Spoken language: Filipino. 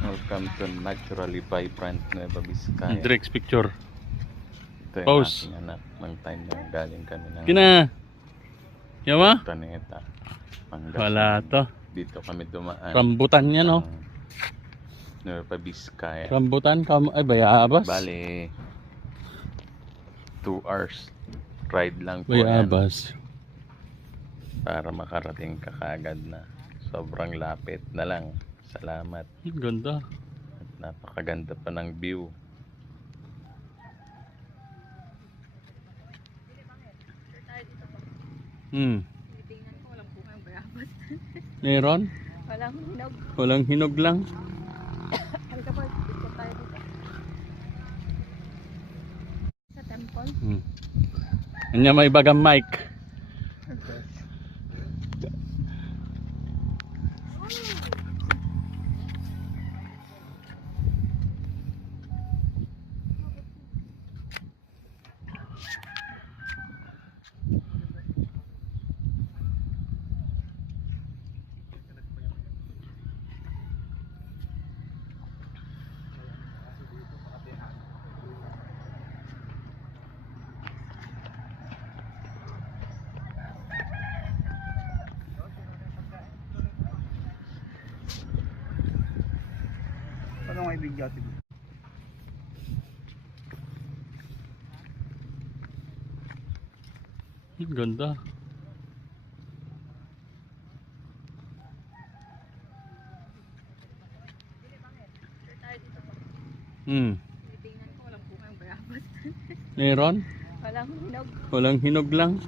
Welcome to Naturally Vibrant Nueva Vizcaya. Direct picture. Ito yung Pause. aking anak ng time na galing kami ng Kina. Yama? Planeta. Wala to. Dito kami dumaan. Rambutan yan, no? Nueva Vizcaya. Rambutan ay bayabas. Bali 2 hours ride lang po yan Bayabas. para makarating ka kaagad na. Sobrang lapit na lang. Salamat. Ganda. At napakaganda pa ng view. Tingnan ko, walang bunga yung bayabas. Meron? Walang hinog. Walang hinog lang. Halika po, ikot tayo dito. Sa temple. Kanya may bagang mic. Ano may video ito? Ganda. Tingnan ko, walang bunga yung bayabas. Meron? Walang hinog. Walang hinog lang.